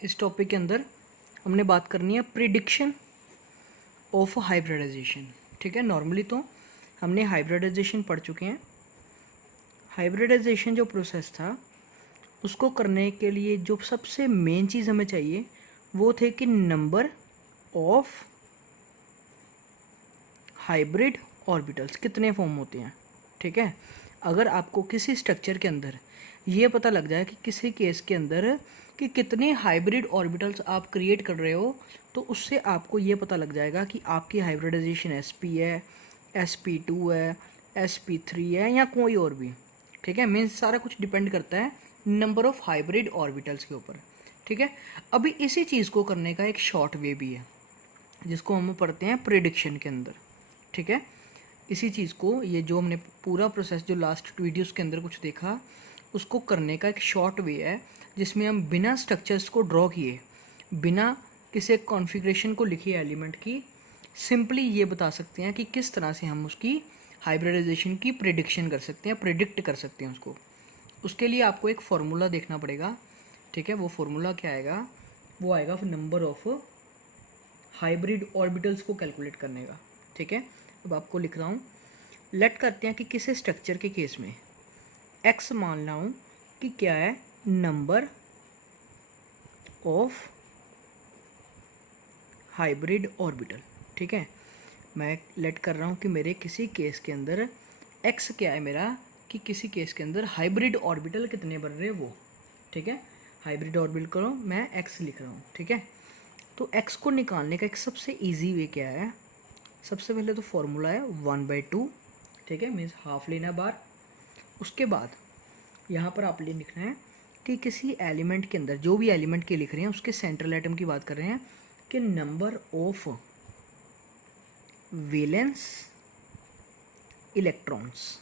इस टॉपिक के अंदर हमने बात करनी है प्रिडिक्शन ऑफ हाइब्रिडाइजेशन। ठीक है, नॉर्मली तो हमने हाइब्रिडाइजेशन पढ़ चुके हैं। हाइब्रिडाइजेशन जो प्रोसेस था उसको करने के लिए जो सबसे मेन चीज़ हमें चाहिए वो थे कि नंबर ऑफ हाइब्रिड ऑर्बिटल्स कितने फॉर्म होते हैं। ठीक है, अगर आपको किसी स्ट्रक्चर के अंदर ये पता लग जाए कि किसी केस के अंदर कि कितने हाइब्रिड ऑर्बिटल्स आप क्रिएट कर रहे हो, तो उससे आपको ये पता लग जाएगा कि आपकी हाइब्रिडाइजेशन sp है, sp2 है, sp3 है या कोई और भी। ठीक है, मीन्स सारा कुछ डिपेंड करता है नंबर ऑफ हाइब्रिड ऑर्बिटल्स के ऊपर। ठीक है, अभी इसी चीज़ को करने का एक शॉर्ट वे भी है जिसको हम पढ़ते हैं प्रिडिक्शन के अंदर। ठीक है, इसी चीज़ को, ये जो हमने पूरा प्रोसेस जो लास्ट वीडियोस के अंदर कुछ देखा, उसको करने का एक शॉर्ट वे है जिसमें हम बिना स्ट्रक्चर्स को ड्रॉ किए, बिना किसी कॉन्फ़िगरेशन को लिखे एलिमेंट की, सिंपली ये बता सकते हैं कि किस तरह से हम उसकी हाइब्रिडाइजेशन की प्रिडिक्शन कर सकते हैं, प्रिडिक्ट कर सकते हैं उसको। उसके लिए आपको एक फार्मूला देखना पड़ेगा। ठीक है, वो फार्मूला क्या आएगा? वो आएगा नंबर ऑफ हाइब्रिड ऑर्बिटल्स को कैलकुलेट करने का। ठीक है, अब आपको लिख रहा हूँ। लेट करते हैं कि किसी स्ट्रक्चर के केस में x मान रहा हूँ कि क्या है, नंबर ऑफ हाइब्रिड ऑर्बिटल। ठीक है, मैं लेट कर रहा हूँ कि मेरे किसी केस के अंदर x क्या है मेरा, कि किसी केस के अंदर हाइब्रिड ऑर्बिटल कितने बन रहे हैं वो। ठीक है, हाइब्रिड ऑर्बिटल करो, मैं x लिख रहा हूँ। ठीक है, तो x को निकालने का एक सबसे इजी वे क्या है? सबसे पहले तो फॉर्मूला है 1/2। ठीक है, मीन्स हाफ लेना बार। उसके बाद यहाँ पर आप लिखना है कि किसी एलिमेंट के अंदर, जो भी एलिमेंट के लिख रहे हैं उसके सेंट्रल एटम की बात कर रहे हैं, कि नंबर ऑफ वैलेंस इलेक्ट्रॉन्स,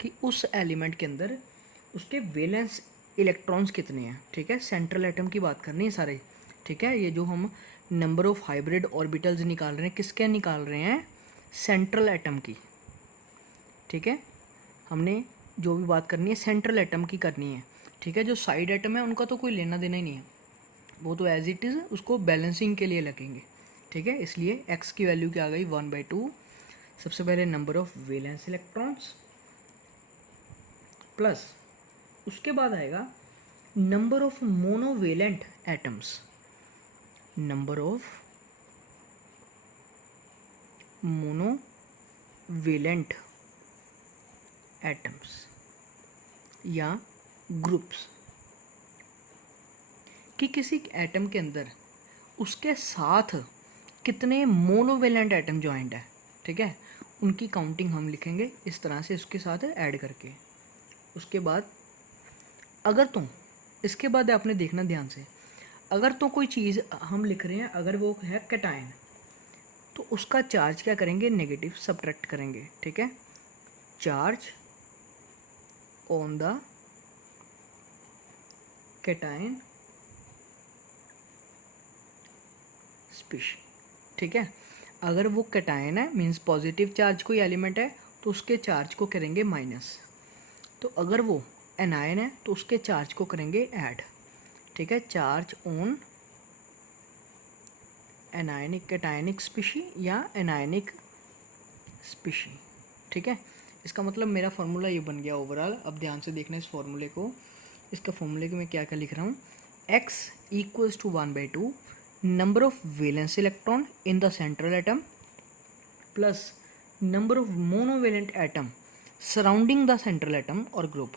कि उस एलिमेंट के अंदर उसके वैलेंस इलेक्ट्रॉन्स कितने हैं। ठीक है, सेंट्रल एटम की बात करनी है सारे। ठीक है, ये जो हम नंबर ऑफ हाइब्रिड ऑर्बिटल्स निकाल रहे हैं, किसके निकाल रहे हैं? सेंट्रल एटम की। ठीक है, हमने जो भी बात करनी है सेंट्रल एटम की करनी है। ठीक है, जो साइड एटम है उनका तो कोई लेना देना ही नहीं है, वो तो एज इट इज़ उसको बैलेंसिंग के लिए लगेंगे। ठीक है, इसलिए x की वैल्यू क्या आ गई? 1/2। सबसे पहले number of valence electrons plus उसके बाद आएगा number of monovalent atoms, number of monovalent atoms या ग्रुप्स, कि किसी एटम के अंदर उसके साथ कितने मोनोवेलेंट एटम जॉइंट है। ठीक है, उनकी काउंटिंग हम लिखेंगे इस तरह से उसके साथ ऐड करके। उसके बाद अगर तो इसके बाद आपने देखना ध्यान से, अगर तो कोई चीज़ हम लिख रहे हैं, अगर वो है कैटायन, तो उसका चार्ज क्या करेंगे? नेगेटिव सब्ट्रैक्ट करेंगे। ठीक है, charge on the cation species. ठीक है, अगर वो कैटायन है मीन्स पॉजिटिव चार्ज कोई एलिमेंट है तो उसके चार्ज को करेंगे माइनस। तो अगर वो एनायन है तो उसके चार्ज को करेंगे ऐड। ठीक है, charge on anionic cationic species या एनायनिक स्पीशी। ठीक है, इसका मतलब मेरा फार्मूला ये बन गया ओवरऑल। अब ध्यान से देखना इस फार्मूले को। इसका फार्मूले के मैं क्या क्या लिख रहा हूँ? x equals to 1/2 number of valence electron in the central atom plus number of monovalent atom surrounding the central atom और group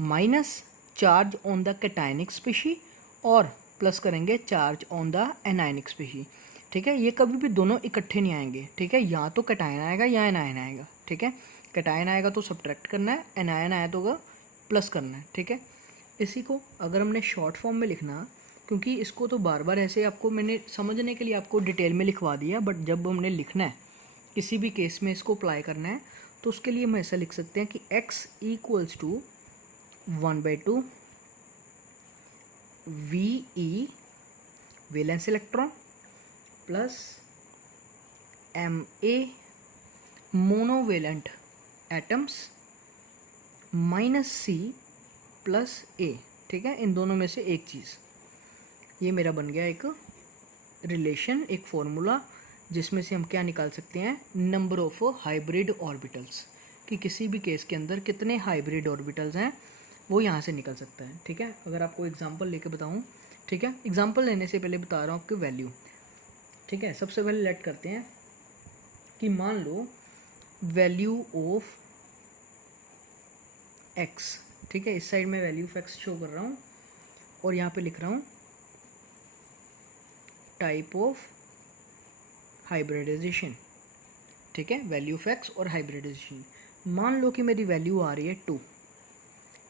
minus charge on the cationic species और प्लस करेंगे charge on the anionic species. ठीक है, ये कभी भी दोनों इकट्ठे नहीं आएंगे। ठीक है, या तो कैटायन आएगा या एनायन आएगा। ठीक है, कैटायन आएगा तो सब्ट्रैक्ट करना है, एनायन आया तो प्लस करना है। ठीक है, इसी को अगर हमने शॉर्ट फॉर्म में लिखना, क्योंकि इसको तो बार बार ऐसे आपको मैंने समझने के लिए आपको डिटेल में लिखवा दिया, बट जब हमने लिखना है किसी भी केस में इसको अप्लाई करना है तो उसके लिए हम ऐसा लिख सकते हैं कि x equals to 1/2 VE valence electron plus MA monovalent atoms minus C plus A। ठीक है, इन दोनों में से एक चीज़। ये मेरा बन गया एक रिलेशन, एक फॉर्मूला, जिसमें से हम क्या निकाल सकते हैं, नंबर ऑफ हाइब्रिड ऑर्बिटल्स, कि किसी भी केस के अंदर कितने हाइब्रिड ऑर्बिटल्स हैं वो यहाँ से निकल सकता है। ठीक है, अगर आपको एग्जांपल लेके बताऊँ, ठीक है, एग्जांपल लेने से पहले बता रहा हूँ आपकी वैल्यू। ठीक है, सबसे पहले लेट करते हैं कि मान लो वैल्यू ऑफ एक्स, ठीक है, इस साइड में वैल्यू ऑफ एक्स शो कर रहा हूँ और यहाँ पे लिख रहा हूँ टाइप ऑफ हाइब्रिडाइजेशन। ठीक है, वैल्यू ऑफ एक्स और हाइब्रिडाइजेशन। मान लो कि मेरी वैल्यू आ रही है 2,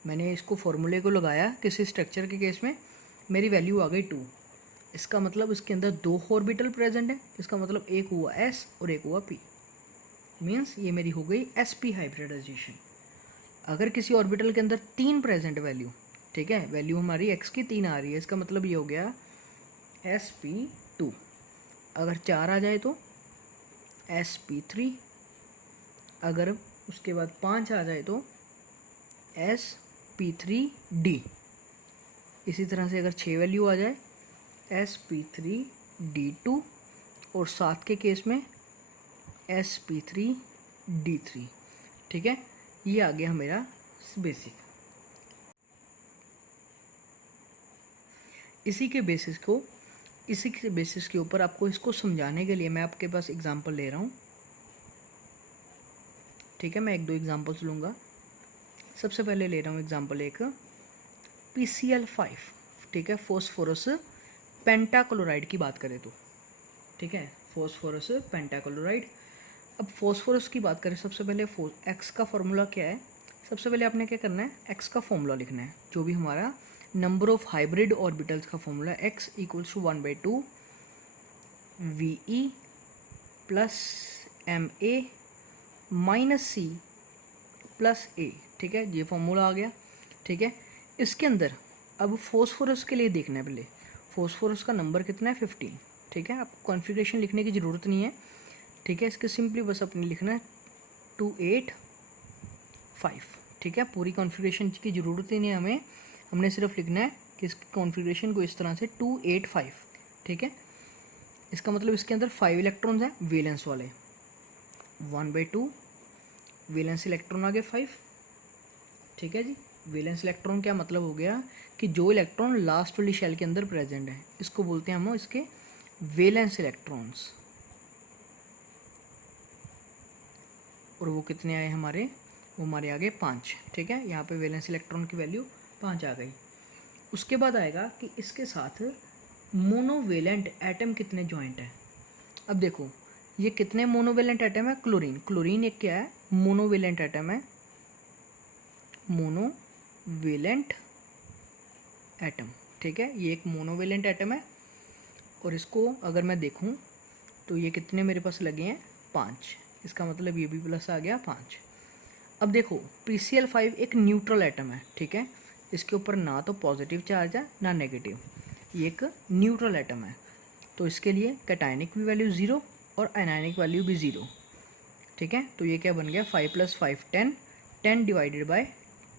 मैंने इसको फॉर्मूले को लगाया किसी स्ट्रक्चर के केस में, मेरी वैल्यू आ गई 2। इसका मतलब इसके अंदर 2 ऑर्बिटल प्रेजेंट है, इसका मतलब एक हुआ s और एक हुआ p, मीन्स ये मेरी हो गई sp हाइब्रिडाइजेशन। अगर किसी ऑर्बिटल के अंदर 3 प्रेजेंट वैल्यू, ठीक है, वैल्यू हमारी x की 3 आ रही है, इसका मतलब ये हो गया sp2। अगर 4 आ जाए तो sp3, अगर उसके बाद 5 आ जाए तो sp3d। इसी तरह से अगर 6 वैल्यू आ जाए sp3d2 और 7 के केस में sp3d3। ठीक है, ये आ गया मेरा बेसिक। इसी के बेसिस के ऊपर आपको इसको समझाने के लिए मैं आपके पास एग्जांपल ले रहा हूँ। ठीक है, मैं 1-2 एग्जांपल्स लूँगा। सबसे पहले ले रहा हूँ एग्जांपल एक PCl5, ठीक है, फॉस्फोरस पेंटाक्लोराइड की बात करें तो, ठीक है, फॉस्फोरस पेंटाक्लोराइड। अब फॉस्फोरस की बात करें, सबसे पहले एक्स का फॉर्मूला क्या है, सबसे पहले आपने क्या करना है, एक्स का फॉर्मूला लिखना है, जो भी हमारा नंबर ऑफ हाइब्रिड ऑर्बिटल्स का formula, x equals to 1/2 VE plus MA minus C plus A। ठीक है, ये फॉर्मूला आ गया। ठीक है, इसके अंदर अब फॉस्फोरस के लिए देखना है, पहले फॉस्फोरस का नंबर कितना है, 15। ठीक है, आपको कॉन्फ़िगरेशन लिखने की ज़रूरत नहीं है। ठीक है, इसके सिंपली बस अपने लिखना है 285। ठीक है, पूरी कॉन्फ़िगरेशन की ज़रूरत ही नहीं हमें, हमने सिर्फ लिखना है कि इस कॉन्फ़िगरेशन को इस तरह से 285। ठीक है, इसका मतलब इसके अंदर 5 इलेक्ट्रॉन्स हैं वैलेंस वाले, 1/2 वैलेंस इलेक्ट्रॉन आ गए 5। ठीक है जी, वैलेंस इलेक्ट्रॉन क्या मतलब हो गया कि जो इलेक्ट्रॉन लास्ट वाली शेल के अंदर प्रेजेंट है, इसको बोलते हैं हम इसके वैलेंस इलेक्ट्रॉन्स। और वो कितने आए हमारे, वो हमारे आ गए 5। ठीक है, यहाँ पे वैलेंस इलेक्ट्रॉन की वैल्यू 5 आ गई। उसके बाद आएगा कि इसके साथ मोनोवेलेंट एटम कितने जॉइंट है। अब देखो ये कितने मोनोवेलेंट एटम है, क्लोरीन एक क्या है, मोनोवेलेंट एटम है, मोनोवेलेंट एटम। ठीक है, ये एक मोनोवेलेंट एटम है और इसको अगर मैं देखूं तो ये कितने मेरे पास लगे हैं, 5। इसका मतलब ये भी प्लस आ गया 5। अब देखो PCl5 एक न्यूट्रल एटम है। ठीक है, इसके ऊपर ना तो पॉजिटिव चार्ज है ना नेगेटिव, ये एक न्यूट्रल एटम है, तो इसके लिए कैटायनिक भी वैल्यू 0 और आयनायनिक वैल्यू भी 0। ठीक है, तो ये क्या बन गया, 5 + 5 10, 10 डिवाइडेड बाय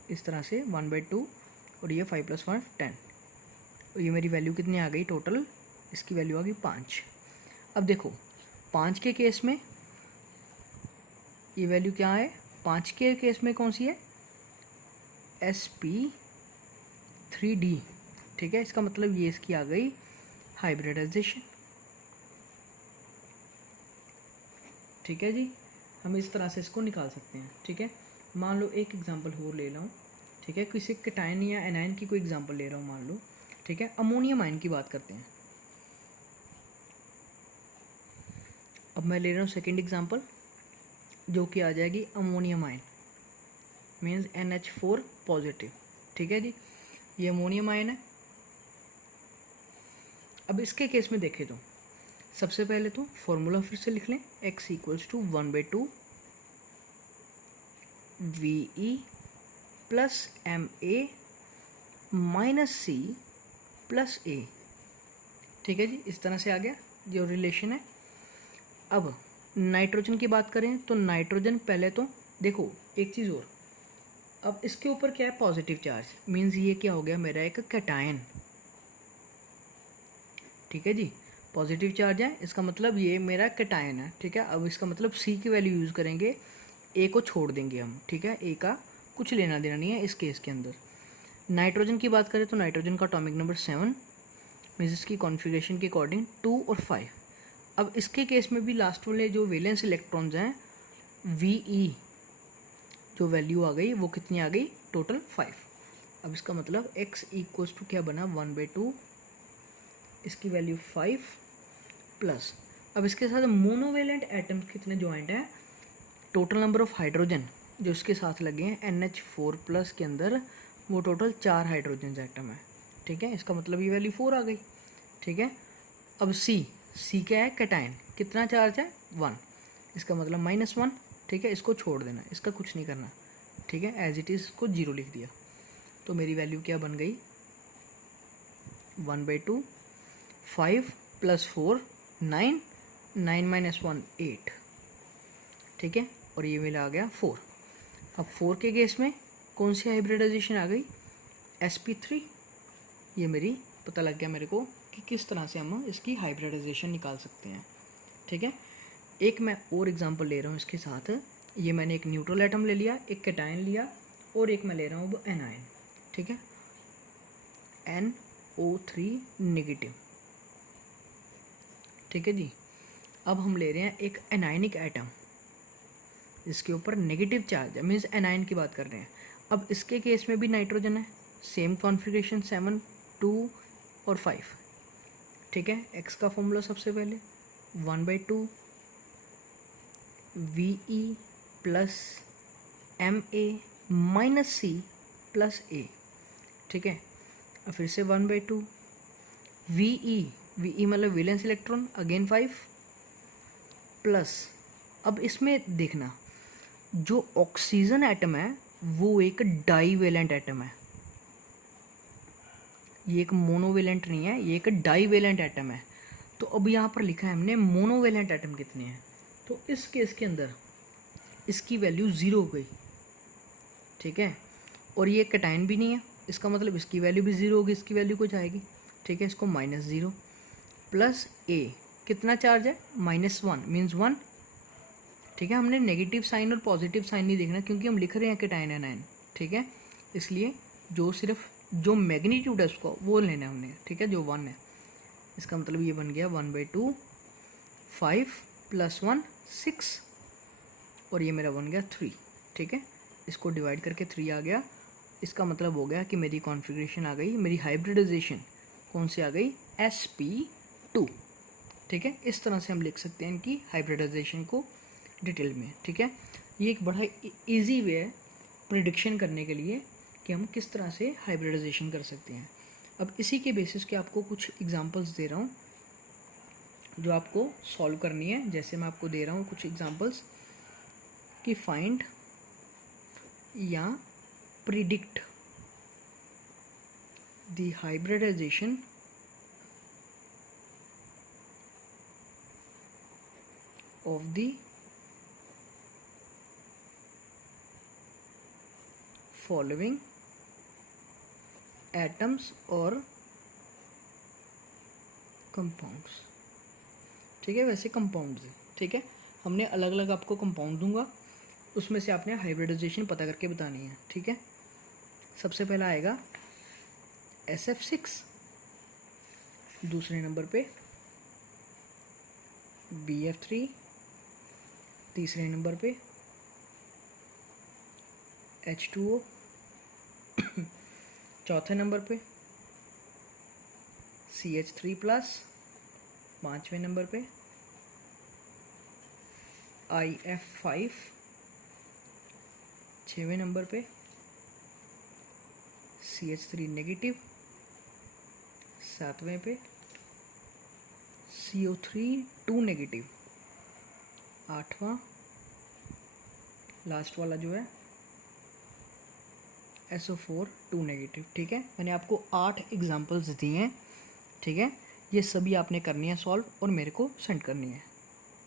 इस तरह से 1/2 और ये 5 + 5 10। और ये मेरी वैल्यू कितनी आ गई टोटल, इसकी वैल्यू आ गई 5। अब देखो 5 के केस में ये वैल्यू क्या है, 5 के केस में कौन सी है, sp3d। ठीक है, इसका मतलब ये इसकी आ गई हाइब्रिडाइजेशन। ठीक है जी, हम इस तरह से इसको निकाल सकते हैं। ठीक है, मान लो एक एग्जांपल और ले रहा हूँ। ठीक है, किसी कैटायन या एनायन की कोई एग्जांपल ले रहा हूँ मान लो। ठीक है, अमोनियम आयन की बात करते हैं। अब मैं ले रहा हूँ सेकंड एग्जांपल, जो कि आ जाएगी ammonium ion, means NH4 positive. ठीक है जी, ये अमोनियम आयन है। अब इसके केस में देखें तो सबसे पहले तो फॉर्मूला फिर से लिख लें, x equals to 1/2 VE plus MA minus C plus A। ठीक है जी, इस तरह से आ गया जो रिलेशन है। अब नाइट्रोजन की बात करें तो नाइट्रोजन पहले तो देखो एक चीज़ और, अब इसके ऊपर क्या है, पॉजिटिव चार्ज, मीन्स ये क्या हो गया मेरा एक कैटायन। ठीक है जी, पॉजिटिव चार्ज है, इसका मतलब ये मेरा कैटायन है, ठीक है। अब इसका मतलब सी की वैल्यू यूज़ करेंगे, ए को छोड़ देंगे हम, ठीक है, ए का कुछ लेना देना नहीं है इस केस के अंदर। नाइट्रोजन की बात करें तो नाइट्रोजन का एटॉमिक नंबर 7, मीन्स इसकी कॉन्फ़िगरेशन के अकॉर्डिंग 2 और 5। अब इसके केस में भी लास्ट वाले जो वैलेंस इलेक्ट्रॉन्स हैं वी जो वैल्यू आ गई वो कितनी आ गई, टोटल 5। अब इसका मतलब x इक्वल्स टू क्या बना, 1/2, इसकी वैल्यू 5 प्लस, अब इसके साथ मोनोवेलेंट एटम्स कितने जॉइंट हैं, टोटल नंबर ऑफ हाइड्रोजन जो इसके साथ लगे हैं NH4+ के अंदर वो टोटल 4 हाइड्रोजन एटम है, ठीक है। इसका मतलब ये वैल्यू 4 आ गई, ठीक है। अब सी क्या है, कैटायन, कितना चार्ज है, 1, इसका मतलब -1, ठीक है। इसको छोड़ देना, इसका कुछ नहीं करना, ठीक है, एज इट इज़ इसको 0 लिख दिया। तो मेरी वैल्यू क्या बन गई, 1/2, 5 + 4 9, 9 - 1 8, ठीक है। और ये मिला आ गया 4। अब 4 के केस में कौन सी हाइब्रिडाइजेशन आ गई, sp3। ये मेरी पता लग गया मेरे को कि किस तरह से हम इसकी हाइब्रिडाइजेशन निकाल सकते हैं, ठीक है। एक मैं और एग्जांपल ले रहा हूँ इसके साथ, ये मैंने एक न्यूट्रल एटम ले लिया, एक कैटायन लिया, और एक मैं ले रहा हूँ वो एनायन, ठीक है, NO3 नेगेटिव, ठीक है जी। अब हम ले रहे हैं एक एनायनिक एटम जिसके ऊपर नेगेटिव चार्ज है, मीन्स एनायन की बात कर रहे हैं। अब इसके केस में भी नाइट्रोजन है, सेम कॉन्फ़िगरेशन 7, 2 और 5, ठीक है। एक्स का फॉर्मूला सबसे पहले 1/2 VE + MA - C + A, ठीक है। अब फिर से 1/2 VE मतलब वैलेंस इलेक्ट्रॉन, अगेन 5 प्लस, अब इसमें देखना जो ऑक्सीजन एटम है वो एक डाईवेलेंट एटम है, ये एक मोनोवेलेंट नहीं है, ये एक डाईवेलेंट एटम है। तो अब यहाँ पर लिखा है हमने मोनोवेलेंट एटम कितने हैं, तो इस केस के अंदर इसकी वैल्यू 0 हो गई, ठीक है। और ये कैटायन भी नहीं है, इसका मतलब इसकी वैल्यू भी 0 होगी, इसकी वैल्यू कुछ आएगी, ठीक है। इसको -0 प्लस A, कितना चार्ज है, -1 मीन्स 1, ठीक है। हमने नेगेटिव साइन और पॉजिटिव साइन नहीं देखना क्योंकि हम लिख रहे हैं कैटायन एनायन, ठीक है। इसलिए जो सिर्फ जो मैग्नीट्यूड है उसको वो लेना है हमने, ठीक है, जो 1 है। इसका मतलब ये बन गया 1/2 5 + 1 6, और ये मेरा बन गया 3, ठीक है। इसको डिवाइड करके 3 आ गया, इसका मतलब हो गया कि मेरी कॉन्फ़िगरेशन आ गई, मेरी हाइब्रिडाइजेशन कौन सी आ गई, sp2, ठीक है। इस तरह से हम लिख सकते हैं इनकी हाइब्रिडाइजेशन को डिटेल में, ठीक है। ये एक बड़ा इजी वे है प्रिडिक्शन करने के लिए कि हम किस तरह से हाइब्रिडाइजेशन कर सकते हैं। अब इसी के बेसिस के आपको कुछ एग्जांपल्स दे रहा हूँ जो आपको सॉल्व करनी है। जैसे मैं आपको दे रहा हूँ कुछ एग्जांपल्स कि फाइंड या predict the hybridization of the following atoms और कंपाउंड्स, ठीक है। वैसे कंपाउंड्स, ठीक है, हमने अलग अलग आपको कंपाउंड दूंगा, उसमें से आपने हाइब्रिडाइजेशन पता करके बतानी है, ठीक है। सबसे पहला आएगा SF6, दूसरे नंबर पे BF3, तीसरे नंबर पे H2O, चौथे नंबर पे CH3+, पाँचवें नंबर पे IF5, छठवें नंबर पे CH3 नेगेटिव, सातवें पे CO3 2 नेगेटिव, आठवां लास्ट वाला जो है SO4 2 नेगेटिव, ठीक है। मैंने आपको 8 एग्जांपल्स दिए हैं, ठीक है। ये सभी आपने करनी है सॉल्व और मेरे को सेंड करनी है।